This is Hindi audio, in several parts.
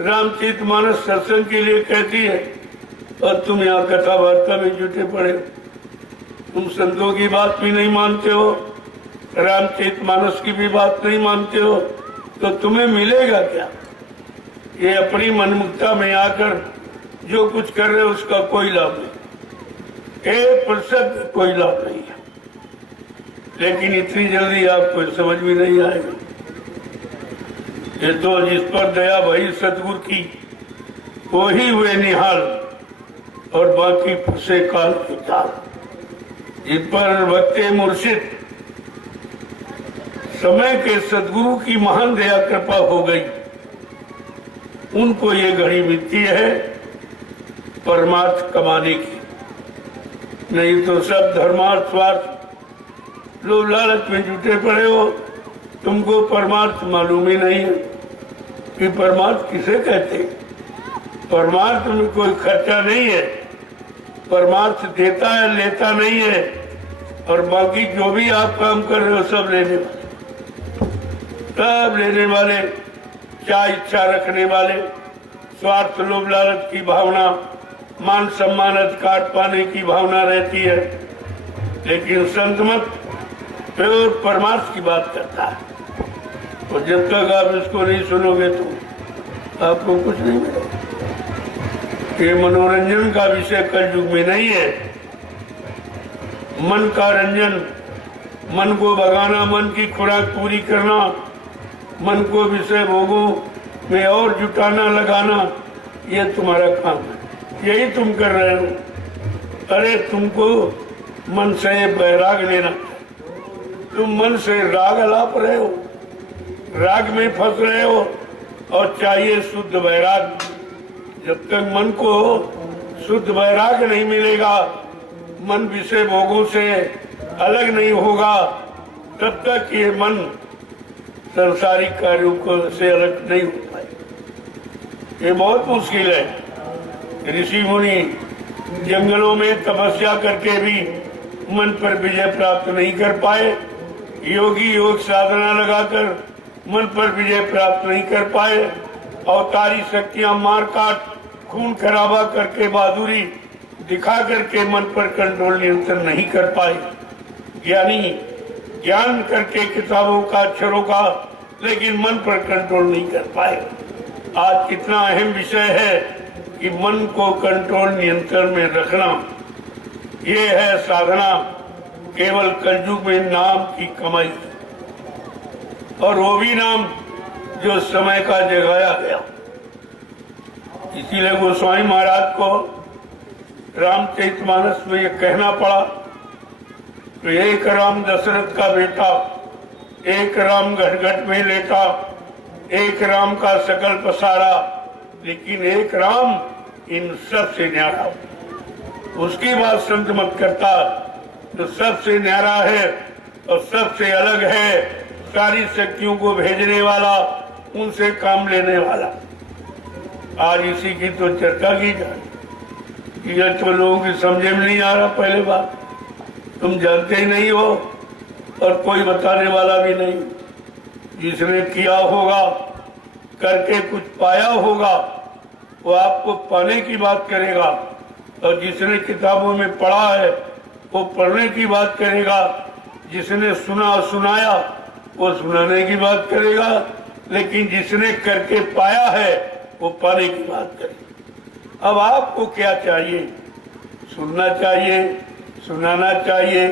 रामचरितमानस सत्संग के लिए कहती है और तुम यहाँ कथा वार्ता में जुटे पड़े हो। तुम संतों की बात भी नहीं मानते हो, रामचरितमानस की भी बात नहीं मानते हो, तो तुम्हें मिलेगा क्या? ये अपनी मनमुक्ता में आकर जो कुछ कर रहे हो उसका कोई लाभ नहीं, 1% कोई लाभ नहीं है। लेकिन इतनी जल्दी आपको समझ भी नहीं आएगा। ये तो जिस पर दया भई सतगुरु की वो ही हुए निहाल, और बाकी फंसे काल के जाल। जिन पर वक्ते मुर्शिद समय के सदगुरु की महान दया कृपा हो गई, उनको ये घड़ी मिलती है परमार्थ कमाने की। नहीं तो सब धर्मार्थ स्वार्थ लोग लालच में जुटे पड़े हो। तुमको परमार्थ मालूम ही नहीं है कि परमार्थ किसे कहते हैं। परमार्थ में कोई खर्चा नहीं है, परमार्थ देता है लेता नहीं है, और बाकी जो भी आप काम कर रहे हो सब लेने वाले, क्या इच्छा रखने वाले, स्वार्थ लोभ लालच की भावना, मान सम्मान अधिकार पाने की भावना रहती है। लेकिन संत मत प्योर परमार्थ की बात करता है, और जब तक आप इसको नहीं सुनोगे तो आपको कुछ नहीं मिलेगा। ये मनोरंजन का विषय कलयुग में नहीं है। मन का रंजन, मन को भगाना, मन की खुराक पूरी करना, मन को विषय भोगों में और जुटाना लगाना, ये तुम्हारा काम है। यही तुम कर रहे हो। अरे तुमको मन से बैराग लेना, तुम मन से राग अलाप रहे हो, राग में फंस रहे हो, और चाहिए शुद्ध वैराग। जब तक मन को शुद्ध वैराग नहीं मिलेगा, मन विषय भोगों से अलग नहीं होगा, तब तक ये मन संसारिक कार्यों को से अलग नहीं हो पाएगा। ये बहुत मुश्किल है। ऋषि मुनि जंगलों में तपस्या करके भी मन पर विजय प्राप्त नहीं कर पाए, योगी योग साधना लगाकर मन पर विजय प्राप्त नहीं कर पाए, अवतारी शक्तियां मार काट खून खराबा करके बहादुरी दिखा करके मन पर कंट्रोल नियंत्रण नहीं कर पाए। ज्ञानी ज्ञान करके किताबों का अक्षरों का, लेकिन मन पर कंट्रोल नहीं कर पाए। आज कितना अहम विषय है कि मन को कंट्रोल नियंत्रण में रखना, ये है साधना। केवल कलयुग में नाम की कमाई, और वो भी नाम जो समय का जगाया गया। इसीलिए गोस्वामी महाराज को रामचरितमानस में ये कहना पड़ा तो एक राम दशरथ का बेटा, एक राम घट घट में लेटा, एक राम का सकल पसारा, लेकिन एक राम इन सब से न्यारा। उसकी बात संत मत करता, तो सबसे न्यारा है और सबसे अलग है, सारी शक्तियों को भेजने वाला, उनसे काम लेने वाला। आज इसी की तो चर्चा की जाए। यह तो लोगों की समझे में नहीं आ रहा। पहले बात तुम जानते ही नहीं हो, और कोई बताने वाला भी नहीं। जिसने किया होगा, करके कुछ पाया होगा, वो आपको पाने की बात करेगा, और जिसने किताबों में पढ़ा है वो पढ़ने की बात करेगा, जिसने सुना सुनाया वो सुनाने की बात करेगा, लेकिन जिसने करके पाया है वो पाने की बात करेगा। अब आपको क्या चाहिए? सुनना चाहिए, सुनाना चाहिए,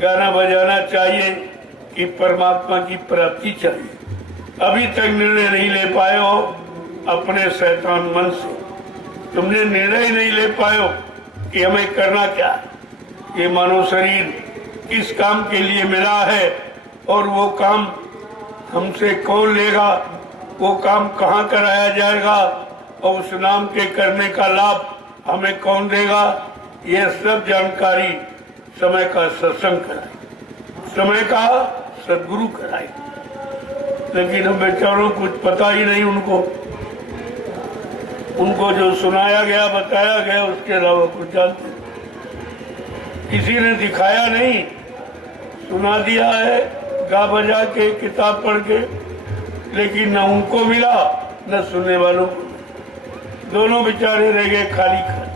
गाना बजाना चाहिए, कि परमात्मा की प्राप्ति चाहिए। अभी तक निर्णय नहीं ले पाए हो अपने शैतान मन से। तुमने निर्णय ही नहीं ले पाए हो कि हमें करना क्या है। ये मानव शरीर किस काम के लिए मिला है, और वो काम हमसे कौन लेगा, वो काम कहाँ कराया जाएगा, और उस नाम के करने का लाभ हमें कौन देगा, ये सब जानकारी समय का सत्संग कराए, समय का सदगुरु कराए। लेकिन हम बेचारों कुछ पता ही नहीं उनको जो सुनाया गया, बताया गया, उसके अलावा कुछ जानते नहीं। किसी ने दिखाया नहीं, सुना दिया है गा बजा के, किताब पढ़ के, लेकिन न उनको मिला न सुनने वालों को। दोनों बेचारे रह गए खाली खाली।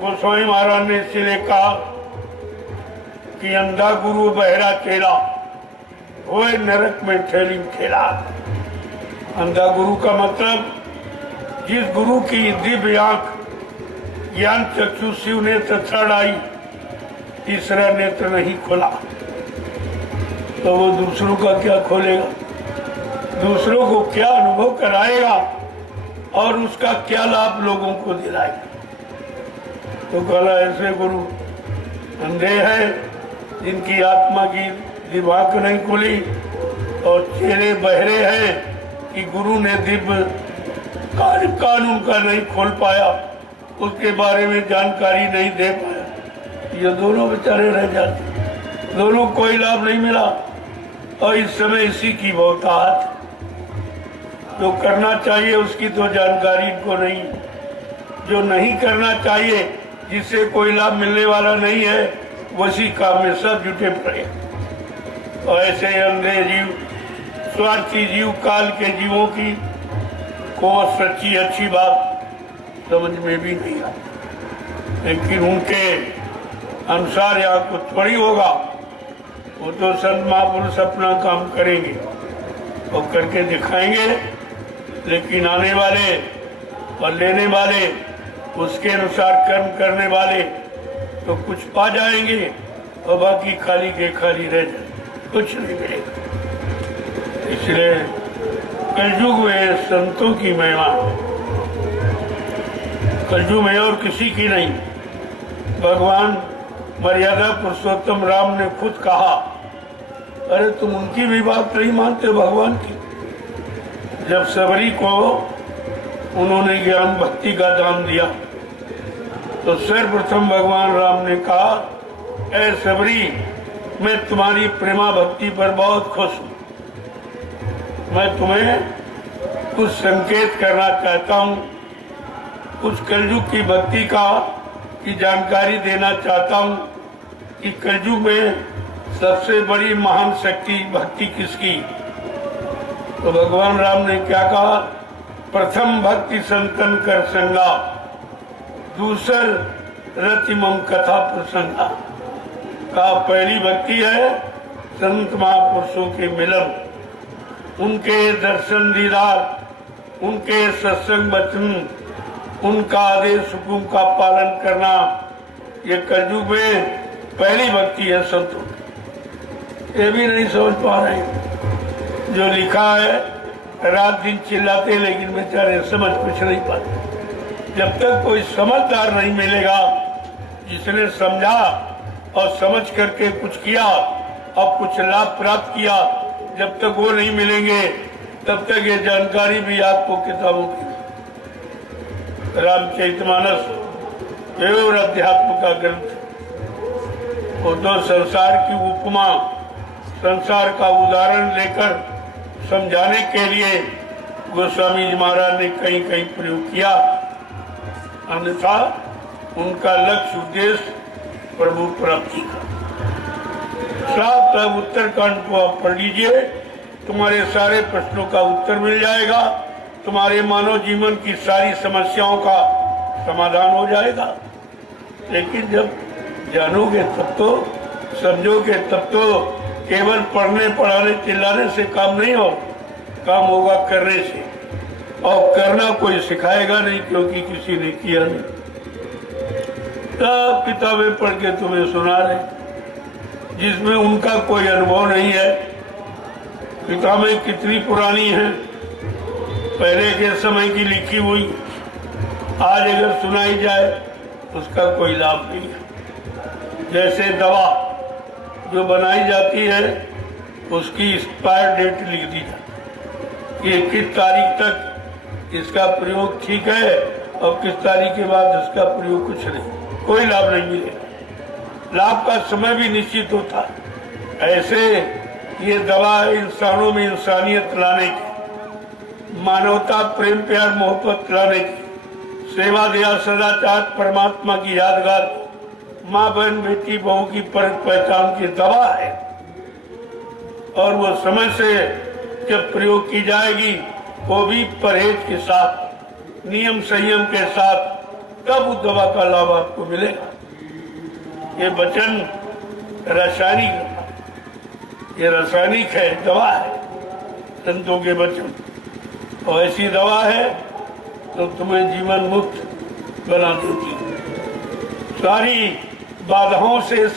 गोस्वामी महाराज ने इसीलिए कहा कि अंधा गुरु बहरा चेला होए नरक में ठेली ठेला। अंधा गुरु का मतलब जिस गुरु की दिव्य आंख ज्ञान चक्षु शिव नेत्र छड़ाई, तीसरा नेत्र नहीं खोला, तो वो दूसरों का क्या खोलेगा, दूसरों को क्या अनुभव कराएगा और उसका क्या लाभ लोगों को दिलाएगा। तो कहला ऐसे गुरु अंधे हैं जिनकी आत्मा की दिमाग नहीं खुली, और चेहरे बहरे हैं कि गुरु ने दिव्य कानून का नहीं खोल पाया, उसके बारे में जानकारी नहीं दे पाया। ये दोनों बेचारे रह जाते, दोनों कोई लाभ नहीं मिला। और इस समय इसी की बहुतायत, जो करना चाहिए उसकी तो जानकारी इनको नहीं, जो नहीं करना चाहिए जिससे कोई लाभ मिलने वाला नहीं है, वही काम में सब जुटे पड़े। और ऐसे अंधे जीव, स्वार्थी जीव, काल के जीवों की को सच्ची अच्छी बात समझ में भी नहीं आती, लेकिन उनके अनुसार यहाँ कुछ थोड़ी होगा। वो तो संत महापुरुष अपना काम करेंगे और करके दिखाएंगे, लेकिन आने वाले और लेने वाले, उसके अनुसार कर्म करने वाले तो कुछ पा जाएंगे और बाकी खाली के खाली रह जाए, कुछ नहीं मिलेगा। इसलिए कलयुग में संतों की महिमा, कलयुग में और किसी की नहीं। भगवान मर्यादा पुरुषोत्तम राम ने खुद कहा, अरे तुम उनकी भी बात नहीं मानते भगवान की। जब सबरी को उन्होंने ज्ञान भक्ति का दान दिया तो सर्वप्रथम भगवान राम ने कहा, ऐ सबरी, मैं तुम्हारी प्रेमा भक्ति पर बहुत खुश हूँ। मैं तुम्हें कुछ संकेत करना चाहता हूँ, कुछ कलयुग की भक्ति की जानकारी देना चाहता हूँ कि कलयुग में सबसे बड़ी महान शक्ति भक्ति किसकी। तो भगवान राम ने क्या कहा, प्रथम भक्ति संतन कर संगा, दूसर रति मम कथा प्रसंगा। का पहली भक्ति है संत महापुरुषों के मिलन, उनके दर्शन दीदार, उनके सत्संग वचन, उनका आदेश हुकुम का पालन करना। ये कलयुग में पहली भक्ति है संतों। ये भी नहीं समझ पा रहे, जो लिखा है रात दिन चिल्लाते, लेकिन बेचारे समझ कुछ नहीं पाते। जब तक कोई समझदार नहीं मिलेगा जिसने समझा और समझ करके कुछ किया और कुछ लाभ प्राप्त किया, जब तक वो नहीं मिलेंगे तब तक ये जानकारी भी आपको किताबों की। रामचरितमानस केवल अध्यात्म का ग्रंथ, वो तो संसार की उपमा, संसार का उदाहरण लेकर समझाने के लिए गोस्वामी जी महाराज ने कहीं कहीं प्रयोग किया, अन्यथा उनका लक्ष्य उद्देश्य प्रभु प्राप्ति का। साफ उत्तरकांड को आप पढ़ लीजिए, तुम्हारे सारे प्रश्नों का उत्तर मिल जाएगा, तुम्हारे मानव जीवन की सारी समस्याओं का समाधान हो जाएगा। लेकिन जब जानोगे तब तो, समझोगे तब तो। केवल पढ़ने पढ़ाने चिल्लाने से काम नहीं हो, काम होगा करने से, और करना कोई सिखाएगा नहीं क्योंकि किसी ने किया नहीं। सब किताबें पढ़ के तुम्हें सुना रहे, जिसमें उनका कोई अनुभव नहीं है। किताबें कितनी पुरानी हैं, पहले के समय की लिखी हुई, आज अगर सुनाई जाए उसका कोई लाभ नहीं है। जैसे दवा जो बनाई जाती है उसकी एक्सपायर डेट लिख दी जाती है, ये किस तारीख तक इसका प्रयोग ठीक है और किस तारीख के बाद इसका प्रयोग कुछ नहीं, कोई लाभ नहीं मिलेगा। लाभ का समय भी निश्चित होता है। ऐसे ये दवा इंसानों में इंसानियत लाने की, मानवता, प्रेम, प्यार, मोहब्बत लाने की, सेवा, दया, सदाचार, परमात्मा की यादगार, माँ बहन बेटी बहू की परख पहचान की दवा है। और वो समय से जब प्रयोग की जाएगी वो भी परहेज के साथ, नियम संयम के साथ, तब उस दवा का लाभ आपको मिलेगा। ये वचन रासायनिक, ये रासायनिक है, दवा है, संतों के वचन। और ऐसी दवा है तो तुम्हें जीवन मुक्त बना देती है, सारी बाधाओं से